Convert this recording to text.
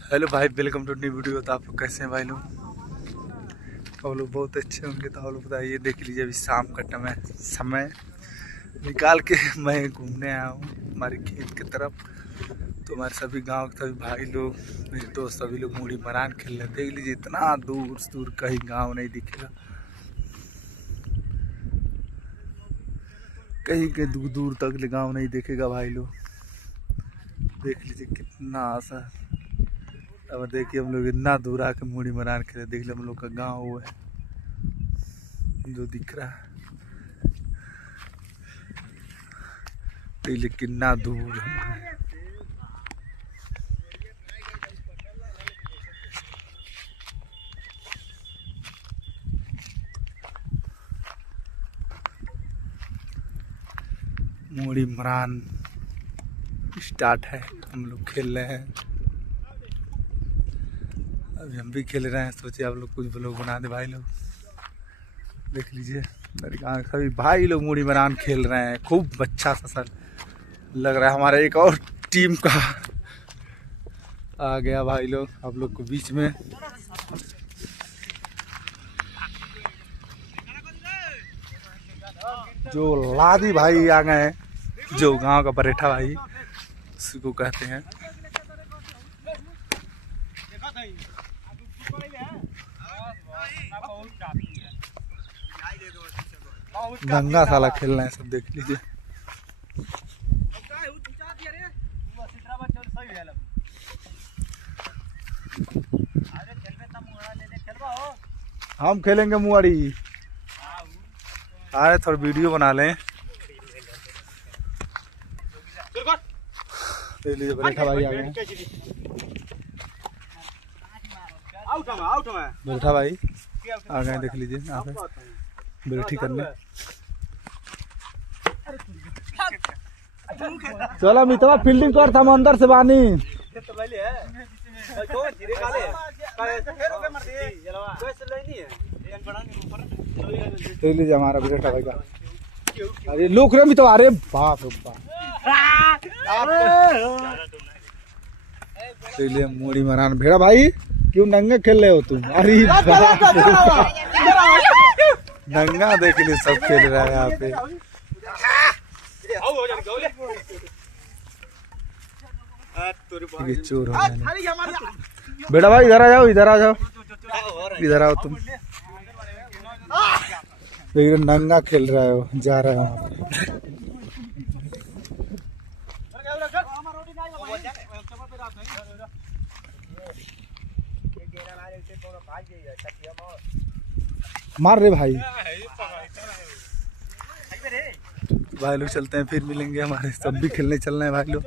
Hello भाई, welcome to new video. तो आप लोग कैसे हैं भाई लोग? आप लोग बहुत अच्छे होंगे। तो आप लोग बताइए, देख लीजिए अभी शाम का समय निकाल के मैं घूमने आया हूँ हमारे खेत की तरफ। तो हमारे सभी गांव के सभी भाई लोग, मेरे दोस्त सभी लोग मूड़ी मरान खेल रहे हैं। देख लीजिए इतना दूर दूर कहीं गाँव नहीं दिखेगा, कहीं के दूर दूर तक गाँव नहीं देखेगा भाई लोग। देख लीजिए कितना आशा। अब देखिए हम लोग इतना दूर आके मूड़ी मरान खेले। देख लीजिए हम लोग का गाँव वो है जो दिख रहा है। देख लीजिए कितना दूर है। मूड़ी मरान स्टार्ट है, हम लोग खेल रहे हैं। अभी हम भी खेल रहे हैं। सोचिए आप लोग कुछ ब्लॉग बना दे भाई लोग। देख लीजिए मेरे गाँव सभी भाई लोग मूड़ी मरान खेल रहे हैं। खूब अच्छा सा सर लग रहा है। हमारा एक और टीम का आ गया भाई लोग आप लोग को बीच में। जो लादी भाई आ गए हैं, जो गांव का बरेठा भाई उसको कहते हैं। दंगा साला खेल रहे हैं सब, देख लीजिए। हम खेलेंगे मुआड़ी। अरे थोड़ा वीडियो बना लें। देख लीजिए बरेठा भाई आ गए हैं। बरेठा भाई आ गए, देख लीजिए यहाँ पे बैठी करने। चलो मितवा फील्डिंग कर, हम अंदर से बानी। देख लीजिए हमारा बेटा भाई का। अरे लोग रे मितवा, अरे बाप रे बाप। देख लीजिए मूड़ी मरान भेड़ा भाई, क्यों नंगे खेल रहे हो तुम? अरे नंगा देख लीजिए सब खेल रहा है यहाँ पे। चोर हो बेटा भाई, इधर आ जाओ, इधर आ जाओ, इधर आओ तुम। देखिए नंगा खेल रहा है, वो जा रहा है वहाँ पे। मार रे भाई। भाई लोग चलते हैं, फिर मिलेंगे। हमारे सब भी खेलने चलना है भाई लोग।